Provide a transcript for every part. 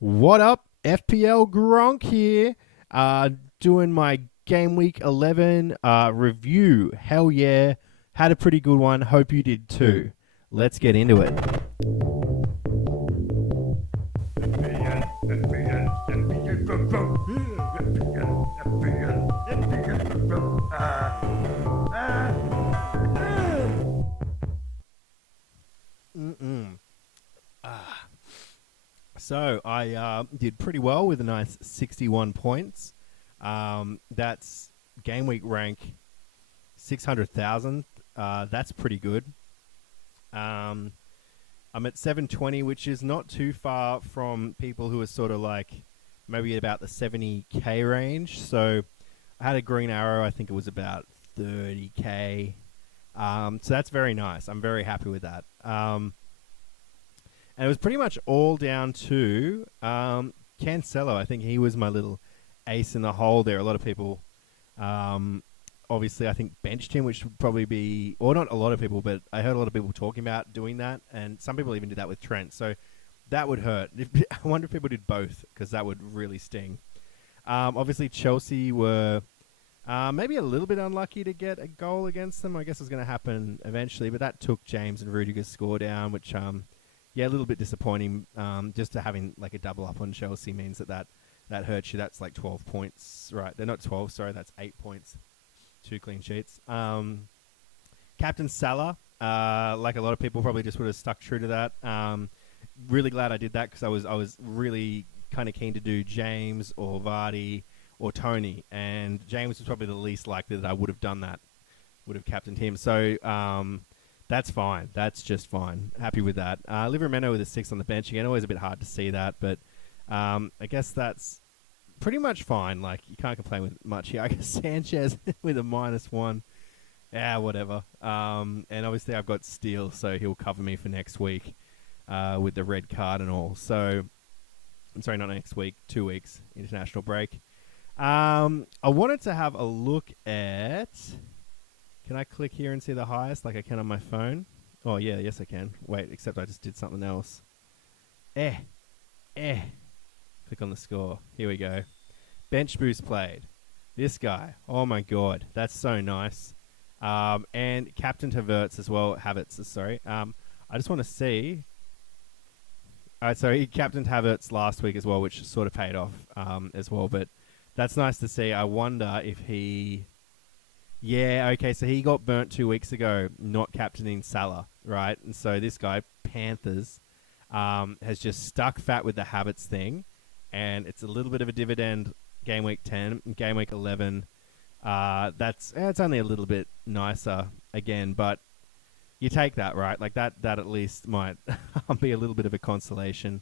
What up? FPL Gronk here. Doing my Game Week 11 review. Hell yeah. Had a pretty good one. Hope you did too. Let's get into it. Mm-mm. So I did pretty well with a nice 61 points. That's Game Week rank 600,000. That's pretty good. Um, I'm at 720, which is not too far from people who are sort of like maybe about the 70k range. So I had a green arrow. I think it was about 30k. So that's very nice. I'm very happy with that. And it was pretty much all down to Cancelo. I think he was my little ace in the hole there. A lot of people, obviously, I think benched him, which would probably be, or not a lot of people, but I heard a lot of people talking about doing that. And some people even did that with Trent. So that would hurt. I wonder if people did both, because that would really sting. Obviously, Chelsea were maybe a little bit unlucky to get a goal against them. I guess it was going to happen eventually, but that took James and Rudiger's score down, which yeah, a little bit disappointing. Just to having like a double up on Chelsea means that hurts you. That's like 12 points, right? They're not 12, sorry. That's 8 points, 2 clean sheets. Captain Salah, like a lot of people probably just would have stuck true to that. Really glad I did that because I was really kind of keen to do James or Vardy or Tony, and James was probably the least likely that I would have done that, would have captained him. So that's fine. That's just fine. Happy with that. Livermeno with a 6 on the bench again. Always a bit hard to see that, but I guess that's pretty much fine. Like, you can't complain with much here. I guess Sanchez with a -1. Yeah, whatever. And obviously I've got Steele, so he'll cover me for next week with the red card and all. So, I'm sorry, not next week. 2 weeks. International break. I wanted to have a look at... Can I click here and see the highest like I can on my phone? Oh, yeah, yes I can. Wait, except I just did something else. Click on the score. Here we go. Bench boost played. This guy. Oh, my God. That's so nice. And Captain Havertz as well. Sorry. I just want to see... so he captained Havertz last week as well, which sort of paid off as well. But that's nice to see. I wonder if he... Yeah, okay, so he got burnt 2 weeks ago, not captaining Salah, right? And so this guy, Panthers, has just stuck fat with the habits thing, and it's a little bit of a dividend game week 10, game week 11. It's only a little bit nicer again, but you take that, right? Like that at least might be a little bit of a consolation,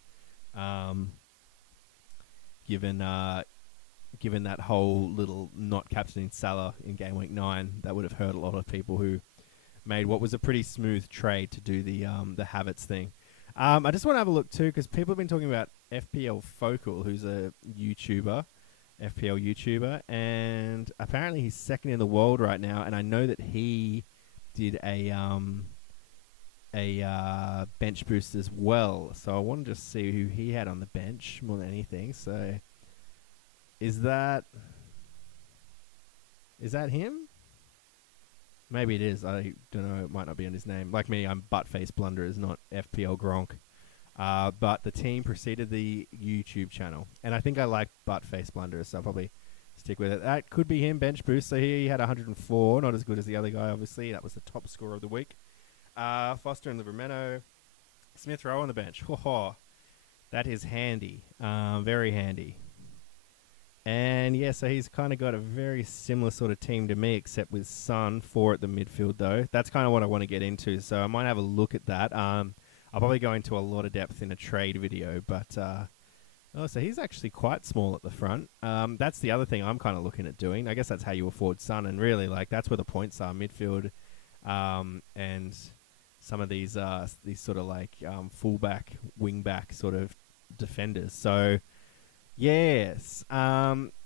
given that whole little not captaining Salah in game week 9, that would have hurt a lot of people who made what was a pretty smooth trade to do the Havertz thing. I just want to have a look too, because people have been talking about FPL Focal, who's a FPL YouTuber, and apparently he's second in the world right now. And I know that he did a bench boost as well. So I want to just see who he had on the bench more than anything. So. Is that him? Maybe it is. I don't know. It might not be on his name. Like me, I'm Buttface Blunderers, not FPL Gronk. But the team preceded the YouTube channel. And I think I like Buttface Blunderers, so I'll probably stick with it. That could be him, bench boost. So he had 104. Not as good as the other guy, obviously. That was the top scorer of the week. Foster and Livermeno. Smith Rowe on the bench. That is handy. Very handy. And yeah, so he's kind of got a very similar sort of team to me, except with Son 4 at the midfield, though. That's kind of what I want to get into, so I might have a look at that. I'll probably go into a lot of depth in a trade video, but so he's actually quite small at the front. That's the other thing I'm kind of looking at doing. I guess that's how you afford Son, and really, like, that's where the points are, midfield, and some of these sort of like fullback, wingback sort of defenders. So. Yes.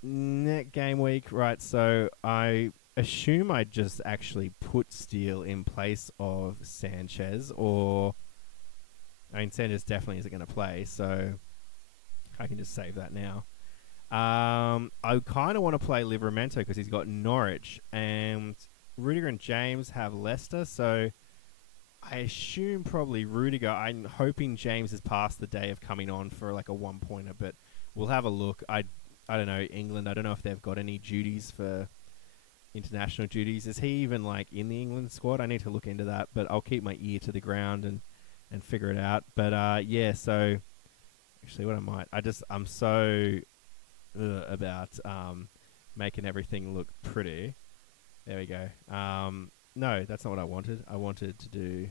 Net game week, right? So I assume I just actually put Steele in place of Sanchez, or I mean Sanchez definitely isn't going to play, so I can just save that now. I kind of want to play Livramento because he's got Norwich, and Rudiger and James have Leicester, so I assume probably Rudiger. I'm hoping James has passed the day of coming on for like a 1-pointer, but we'll have a look. I don't know, England, I don't know if they've got any duties for international duties. Is he even like in the England squad? I need to look into that, but I'll keep my ear to the ground and figure it out. But yeah, so actually what I'm so about making everything look pretty. There we go. No, that's not what I wanted. I wanted to do...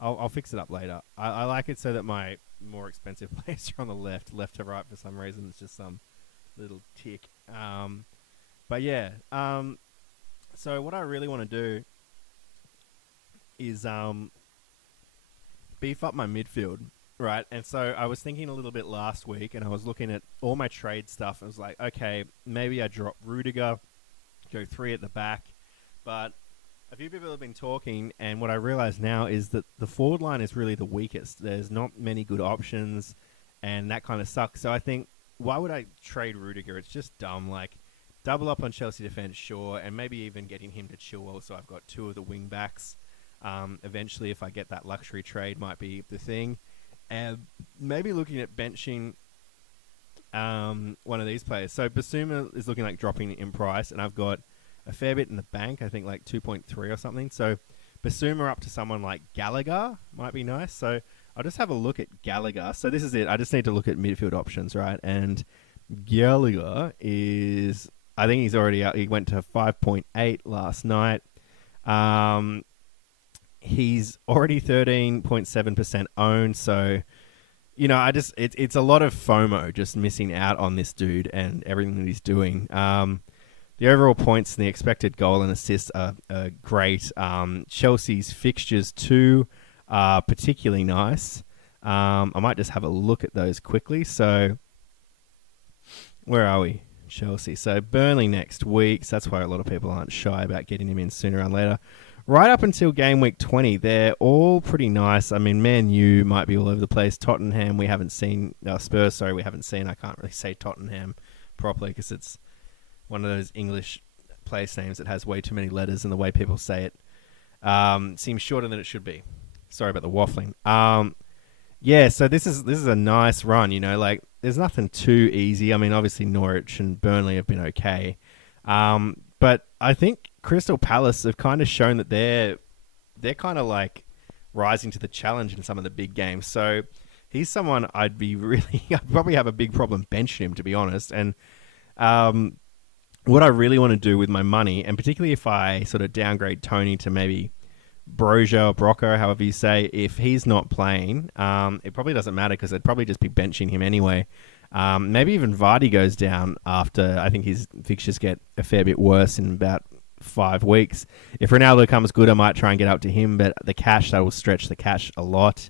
I'll fix it up later. I like it so that my more expensive players are on the left to right for some reason. It's just some little tick. But yeah. So what I really want to do is beef up my midfield, right? And so I was thinking a little bit last week, and I was looking at all my trade stuff. I was like, okay, maybe I drop Rudiger, go 3 at the back. But a few people have been talking, and what I realize now is that the forward line is really the weakest. There's not many good options, and that kind of sucks. So I think, why would I trade Rudiger? It's just dumb. Like, double up on Chelsea defense, sure, and maybe even getting him to Chilwell, so I've got 2 of the wing backs. Eventually, if I get that luxury trade, might be the thing. And maybe looking at benching one of these players. So Basuma is looking like dropping in price, and I've got a fair bit in the bank, I think like 2.3 or something. So Basuma up to someone like Gallagher might be nice. So I'll just have a look at Gallagher. So this is it. I just need to look at midfield options, right? And Gallagher is, I think he's already out. He went to 5.8 last night. He's already 13.7% owned. So, you know, it's a lot of FOMO just missing out on this dude and everything that he's doing. The overall points and the expected goal and assists are great. Chelsea's fixtures too are particularly nice. I might just have a look at those quickly. So, where are we? Chelsea. So, Burnley next week. So that's why a lot of people aren't shy about getting him in sooner or later. Right up until game week 20, they're all pretty nice. I mean, Man U might be all over the place. Tottenham, we haven't seen. Spurs, sorry, we haven't seen. I can't really say Tottenham properly because it's one of those English place names that has way too many letters, and the way people say it seems shorter than it should be. Sorry about the waffling. Yeah, so this is a nice run, you know, like there's nothing too easy. I mean, obviously Norwich and Burnley have been okay. But I think Crystal Palace have kind of shown that they're kind of like rising to the challenge in some of the big games. So he's someone I'd probably have a big problem benching him, to be honest. And what I really want to do with my money, and particularly if I sort of downgrade Tony to maybe Broja or Brocco, however you say, if he's not playing, it probably doesn't matter because I'd probably just be benching him anyway. Maybe even Vardy goes down after. I think his fixtures get a fair bit worse in about 5 weeks. If Ronaldo comes good, I might try and get up to him, but the cash, that will stretch the cash a lot.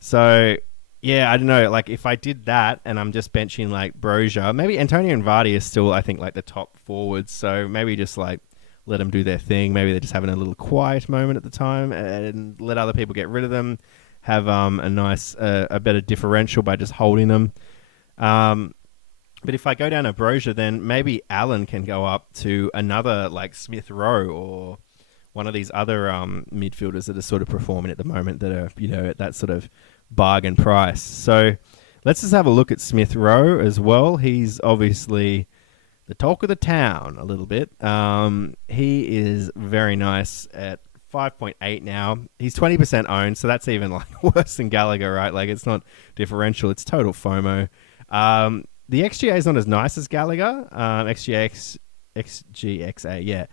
So yeah, I don't know. Like if I did that and I'm just benching like Broja, maybe Antonio and Vardy is still, I think, like the top forwards. So maybe just like let them do their thing. Maybe they're just having a little quiet moment at the time and let other people get rid of them. Have a nice, a better differential by just holding them. But if I go down to Broja, then maybe Allen can go up to another like Smith Rowe or one of these other midfielders that are sort of performing at the moment that are, you know, at that sort of bargain price. So let's just have a look at Smith Rowe as well. He's obviously the talk of the town a little bit. He is very nice at 5.8 now. He's 20% owned, so that's even like worse than Gallagher, right? Like it's not differential, it's total FOMO. The XGA is not as nice as Gallagher. XGXA, yeah.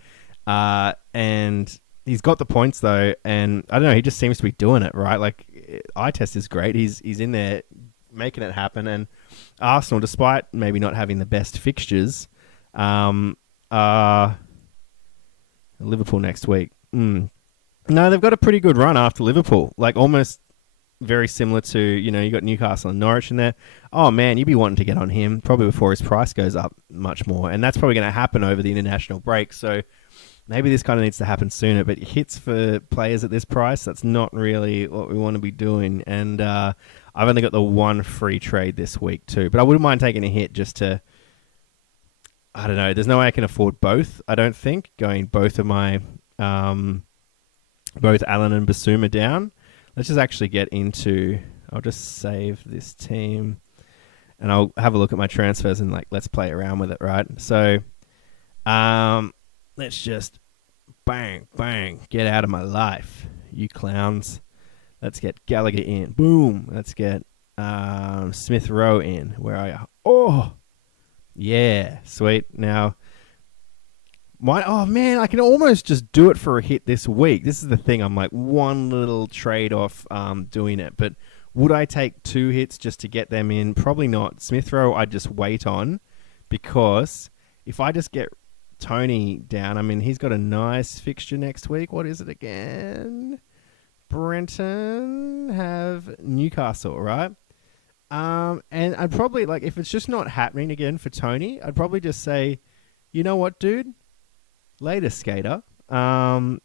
And he's got the points though, and I don't know, he just seems to be doing it, right? Like eye test is great. He's in there making it happen, and Arsenal, despite maybe not having the best fixtures, Liverpool next week. No, they've got a pretty good run after Liverpool. Like almost very similar to, you know, you got Newcastle and Norwich in there. Oh man, you'd be wanting to get on him probably before his price goes up much more. And that's probably going to happen over the international break. So maybe this kind of needs to happen sooner, but hits for players at this price, that's not really what we want to be doing. And I've only got the one free trade this week too, but I wouldn't mind taking a hit just to, I don't know, there's no way I can afford both, I don't think, going both of my, both Allen and Basuma down. Let's just actually get into, I'll just save this team and I'll have a look at my transfers and like, let's play around with it, right? So, let's just bang, bang, get out of my life, you clowns. Let's get Gallagher in. Boom. Let's get Smith Rowe in. Where are you? Oh, yeah, sweet. Now, oh man, I can almost just do it for a hit this week. This is the thing. I'm like one little trade off doing it, but would I take 2 hits just to get them in? Probably not. Smith Rowe, I'd just wait on, because if I just get Tony down, I mean, he's got a nice fixture next week. What is it again? Brenton have Newcastle, right? And I'd probably, like, if it's just not happening again for Tony, I'd probably just say, you know what, dude? Later, skater. I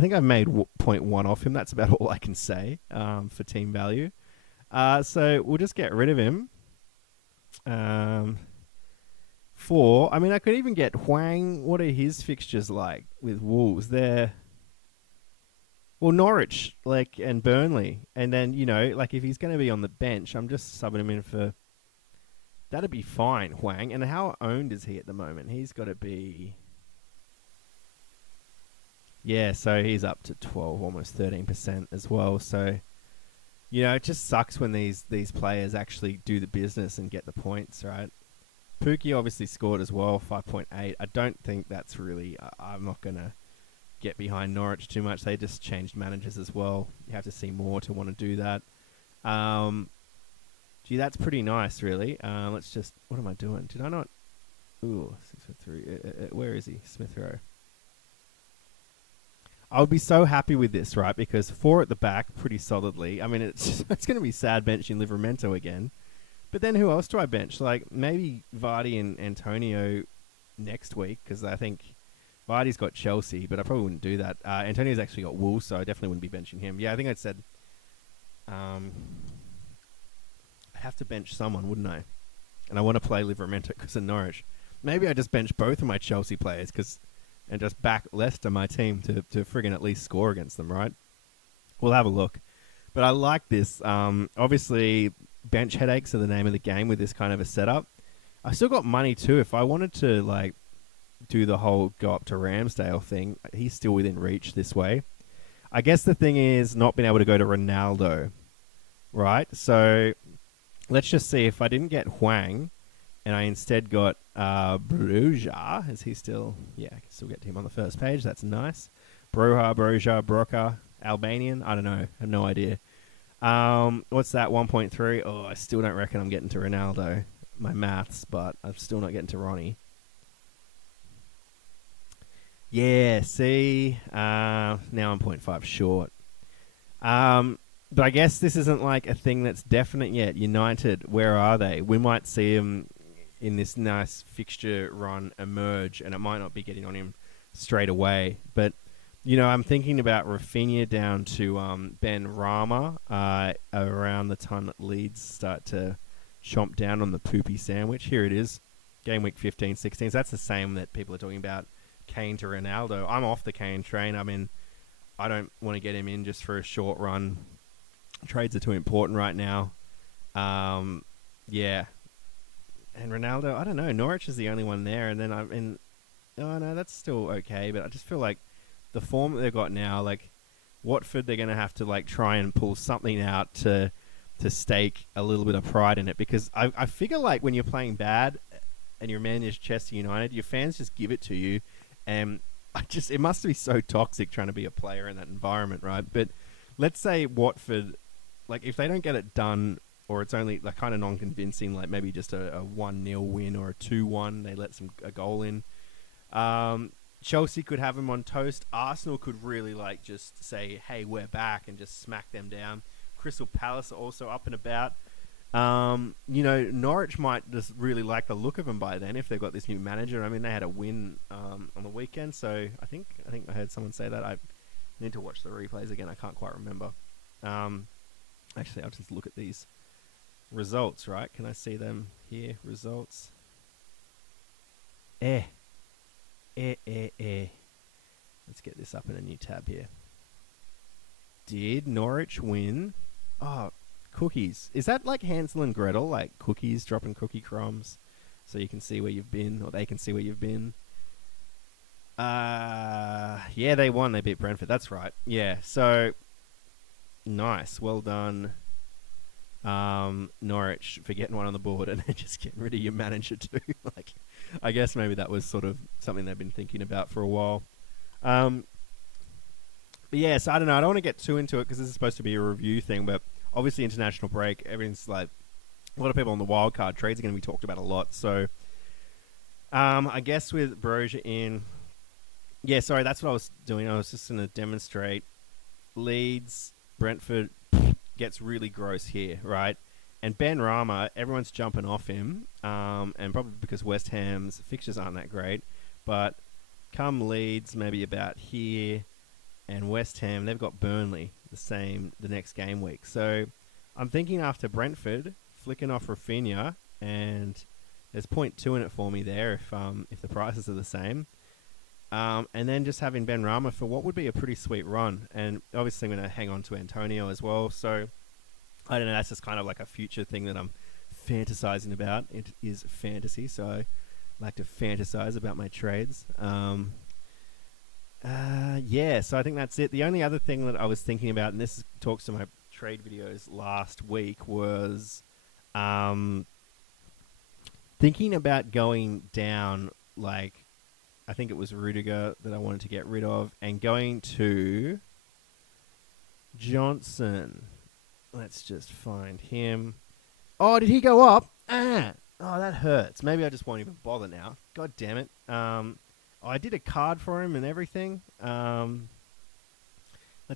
think I've made 0.1 off him. That's about all I can say for team value. So we'll just get rid of him. I mean, I could even get Huang. What are his fixtures like with Wolves? Well, Norwich, like, and Burnley. And then, you know, like, if he's going to be on the bench, I'm just subbing him in for... That'd be fine, Huang. And how owned is he at the moment? He's got to be... Yeah, so he's up to 12, almost 13% as well. So, you know, it just sucks when these players actually do the business and get the points, right? Pookie obviously scored as well, 5.8. I don't think that's really... I'm not going to get behind Norwich too much. They just changed managers as well. You have to see more to want to do that. Gee, that's pretty nice, really. Let's just... What am I doing? Did I not... Ooh, 6-3. Where is he? Smith Rowe. I would be so happy with this, right? Because 4 at the back, pretty solidly. I mean, it's going to be sad benching Livramento again. But then who else do I bench? Like, maybe Vardy and Antonio next week, because I think Vardy's got Chelsea, but I probably wouldn't do that. Antonio's actually got Wolves, so I definitely wouldn't be benching him. Yeah, I think I'd said I have to bench someone, wouldn't I? And I want to play Livramento because of Norwich. Maybe I just bench both of my Chelsea players and just back Leicester, my team, to friggin' at least score against them, right? We'll have a look. But I like this. Obviously, bench headaches are the name of the game with this kind of a setup. I still got money too. If I wanted to, like, do the whole go up to Ramsdale thing, he's still within reach this way. I guess the thing is not being able to go to Ronaldo, right? So let's just see if I didn't get Huang and I instead got Broja. Is he still... Yeah, I can still get him on the first page. That's nice. Broja, Broca, Albanian. I don't know. I have no idea. What's that? 1.3. Oh, I still don't reckon I'm getting to Ronaldo. My maths, but I'm still not getting to Ronnie. Yeah, see? Now I'm 0.5 short. But I guess this isn't like a thing that's definite yet. United, where are they? We might see them in this nice fixture run emerge, and it might not be getting on him straight away. But, you know, I'm thinking about Rafinha down to Ben Rama around the time that Leeds start to chomp down on the poopy sandwich. Here it is. Gameweek 15, 16. So that's the same that people are talking about. Kane to Ronaldo. I'm off the Kane train. I mean, I don't want to get him in just for a short run. Trades are too important right now. Yeah. And Ronaldo, I don't know. Norwich is the only one there. And then I'm in... Oh, no, that's still okay. But I just feel like the form that they've got now, like, Watford, they're going to have to, like, try and pull something out to stake a little bit of pride in it. Because I figure, like, when you're playing bad and your man is Chester United, your fans just give it to you. And it must be so toxic trying to be a player in that environment, right? But let's say Watford, like, if they don't get it done, or it's only like kind of non-convincing, like maybe just a 1-0 win or a 2-1, they let a goal in. Chelsea could have them on toast. Arsenal could really like just say, hey, we're back, and just smack them down. Crystal Palace are also up and about. Norwich might just really like the look of them by then if they've got this new manager. I mean, they had a win on the weekend, so I think I heard someone say that. I need to watch the replays again. I can't quite remember. Um, Actually, I'll just look at these results. Right? Can I see them here? Results. Eh. Let's get this up in a new tab here. Did Norwich win? Oh, cookies. Is that like Hansel and Gretel? Like cookies, dropping cookie crumbs so you can see where you've been, or they can see where you've been? Yeah, they won. They beat Brentford. That's right. Yeah, so nice. Well done, Norwich, for getting one on the board and then just getting rid of your manager too. Like, I guess maybe that was sort of something they've been thinking about for a while. But yeah, so I don't know. I don't want to get too into it because this is supposed to be a review thing, but obviously international break, everything's like a lot of people on the wildcard trades are going to be talked about a lot. So I guess with Brozier in, yeah, sorry, that's what I was doing. I was just going to demonstrate Leeds, Brentford gets really gross here, right? And Ben Rama, everyone's jumping off him, and probably because West Ham's fixtures aren't that great. But come Leeds, maybe about here, and West Ham, they've got Burnley the next game week. So I'm thinking after Brentford, flicking off Rafinha, and there's 0.2 in it for me there if the prices are the same. And then just having Ben Rama for what would be a pretty sweet run. And obviously I'm going to hang on to Antonio as well. So I don't know, that's just kind of like a future thing that I'm fantasizing about. It is fantasy, so I like to fantasize about my trades. Yeah, so I think that's it. The only other thing that I was thinking about, and this talks to my trade videos last week, was thinking about going down, like, I think it was Rudiger that I wanted to get rid of, and going to Johnson. Let's just find him. Oh, did he go up? Oh, that hurts. Maybe I just won't even bother now. God damn it. I did a card for him and everything. Let's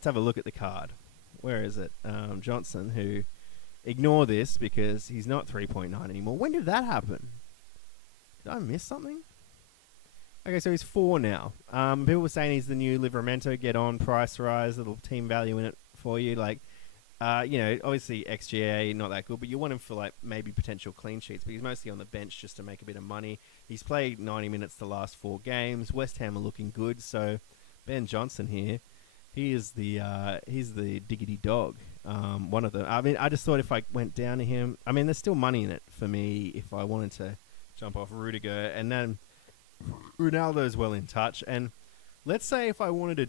have a look at the card. Where is it? Johnson, who... Ignore this because he's not 3.9 anymore. When did that happen? Did I miss something? Okay, so he's 4 now. People were saying he's the new Livramento. Get on, price rise, little team value in it for you. Like, obviously XGA, not that good, but you want him for, like, maybe potential clean sheets, but he's mostly on the bench just to make a bit of money. He's played 90 minutes the last 4 games. West Ham are looking good, so Ben Johnson here, he's the diggity dog. One of them. I mean, I just thought if I went down to him, I mean, there's still money in it for me if I wanted to jump off Rudiger, and then Ronaldo's well in touch, and let's say if I wanted a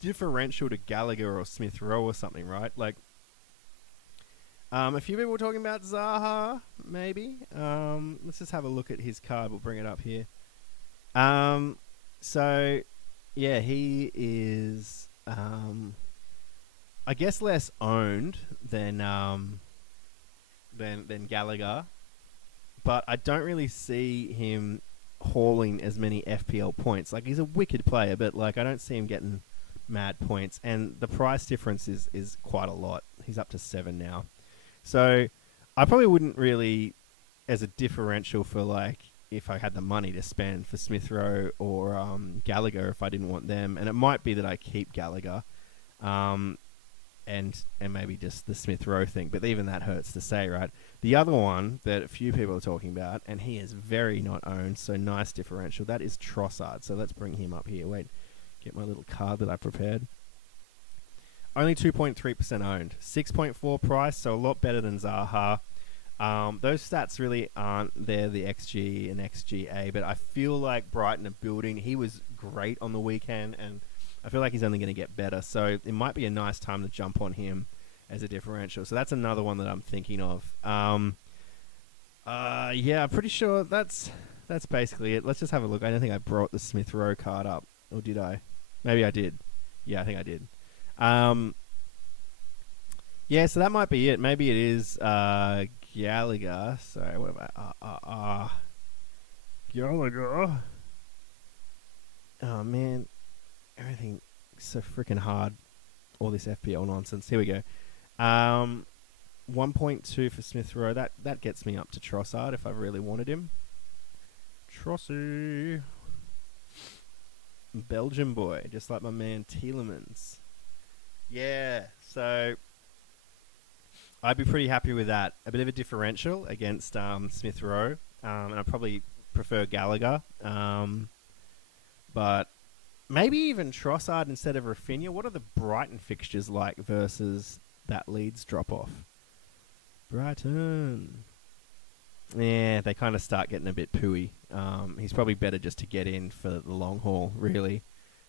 differential to Gallagher or Smith Rowe or something, right? Like, a few people were talking about Zaha, maybe. Let's just have a look at his card. We'll bring it up here. So, yeah, he is, I guess, less owned than Gallagher, but I don't really see him hauling as many FPL points. Like, he's a wicked player, but like I don't see him getting mad points, and the price difference is quite a lot. He's up to 7 now. So I probably wouldn't really, as a differential for, like, if I had the money to spend for Smith Rowe or Gallagher if I didn't want them. And it might be that I keep Gallagher and maybe just the Smith Rowe thing. But even that hurts to say, right? The other one that a few people are talking about, and he is very not owned, so nice differential, that is Trossard. So let's bring him up here. Wait, get my little card that I prepared. Only 2.3% owned. 6.4 price, so a lot better than Zaha. Those stats really aren't there, the XG and XGA, but I feel like Brighton are building. He was great on the weekend, and I feel like he's only going to get better. So it might be a nice time to jump on him as a differential. So that's another one that I'm thinking of. Yeah, I'm pretty sure that's basically it. Let's just have a look. I don't think I brought the Smith Rowe card up, or did I? Maybe I did. Yeah, I think I did. Yeah, so that might be it. Maybe it is Gallagher. Sorry, what about Gallagher? Oh man, everything's so freaking hard. All this FPL nonsense. Here we go. 1.2 for Smith Rowe. That gets me up to Trossard if I really wanted him. Trossy. Belgian boy, just like my man Tielemans. Yeah, so I'd be pretty happy with that. A bit of a differential against Smith Rowe, and I probably prefer Gallagher. But maybe even Trossard instead of Rafinha. What are the Brighton fixtures like versus that Leeds drop-off? Brighton. Yeah, they kind of start getting a bit pooey. He's probably better just to get in for the long haul, really.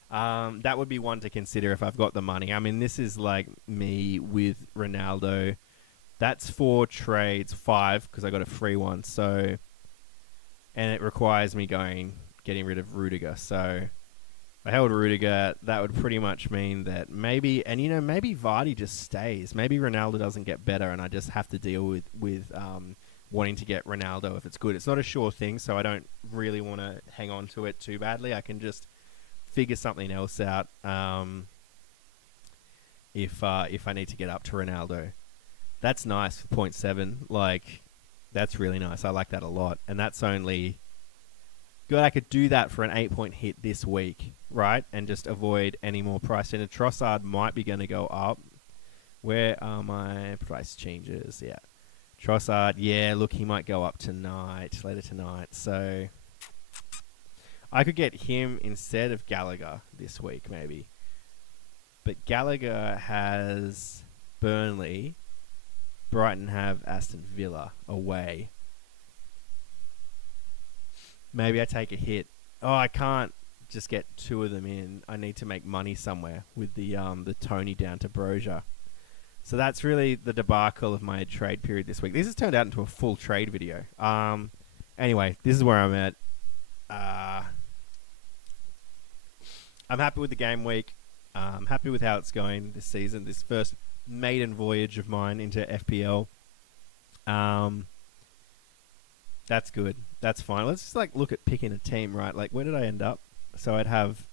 That would be one to consider if I've got the money. I mean, this is like me with Ronaldo. That's 4 trades, 5, because I got a free one. So, and it requires me getting rid of Rudiger. So, if I held Rudiger, that would pretty much mean that maybe Vardy just stays. Maybe Ronaldo doesn't get better, and I just have to deal with wanting to get Ronaldo if it's good. It's not a sure thing, so I don't really want to hang on to it too badly. I can just figure something else out if I need to get up to Ronaldo. That's nice for 0.7. Like, that's really nice. I like that a lot. And that's only good. I could do that for an 8-point hit this week, right? And just avoid any more price. And a Trossard might be going to go up. Where are my price changes? Yeah. Trossard, yeah, look, he might go up later tonight. So I could get him instead of Gallagher this week, maybe. But Gallagher has Burnley. Brighton have Aston Villa away. Maybe I take a hit. Oh, I can't just get 2 of them in. I need to make money somewhere with the Tony down to Brozier. So that's really the debacle of my trade period this week. This has turned out into a full trade video. Anyway, this is where I'm at. I'm happy with the game week. I'm happy with how it's going this season. This first maiden voyage of mine into FPL. That's good. That's fine. Let's just look at picking a team, right? Where did I end up? So I'd have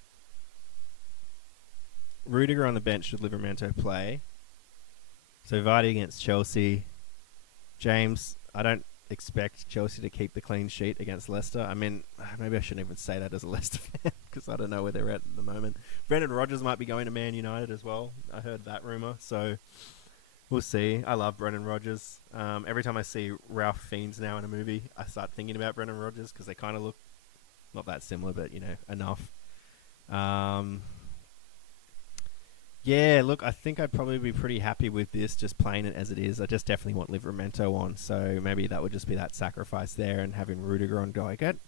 Rudiger on the bench should Livramento play. So Vardy against Chelsea. James, I don't expect Chelsea to keep the clean sheet against Leicester. I mean, maybe I shouldn't even say that as a Leicester fan because I don't know where they're at the moment. Brendan Rodgers might be going to Man United as well. I heard that rumour, so we'll see. I love Brendan Rodgers. Every time I see Ralph Fiennes now in a movie, I start thinking about Brendan Rodgers because they kind of look not that similar, but, enough. Yeah, look, I think I'd probably be pretty happy with this, just playing it as it is. I just definitely want Livramento on, so maybe that would just be that sacrifice there and having Rudiger on. Do I get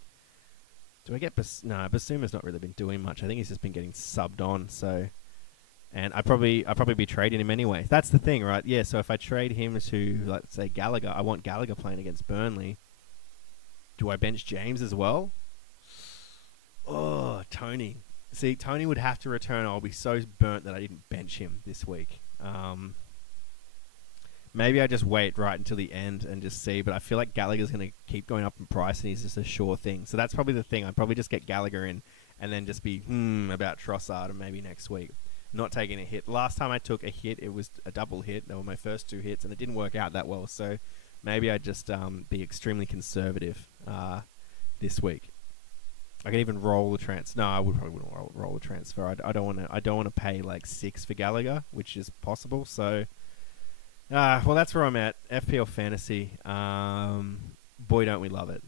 no, Basuma's not really been doing much. I think he's just been getting subbed on, so... And I'd probably be trading him anyway. That's the thing, right? Yeah, so if I trade him to, let's say, Gallagher, I want Gallagher playing against Burnley. Do I bench James as well? Oh, Tony. See, Tony would have to return. I'll be so burnt that I didn't bench him this week. Maybe I just wait right until the end and just see. But I feel like Gallagher's going to keep going up in price, and he's just a sure thing. So that's probably the thing. I'd probably just get Gallagher in and then just be about Trossard and maybe next week. Not taking a hit. Last time I took a hit, it was a double hit. They were my first 2 hits, and it didn't work out that well. So maybe I'd just be extremely conservative this week. I could even roll the transfer. No, I probably wouldn't roll the transfer. I don't want to pay 6 for Gallagher, which is possible. So, well, that's where I'm at. FPL fantasy. Boy, don't we love it,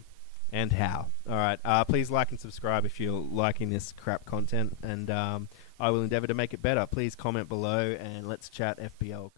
and how. All right. Please like and subscribe if you're liking this crap content, and I will endeavour to make it better. Please comment below and let's chat FPL.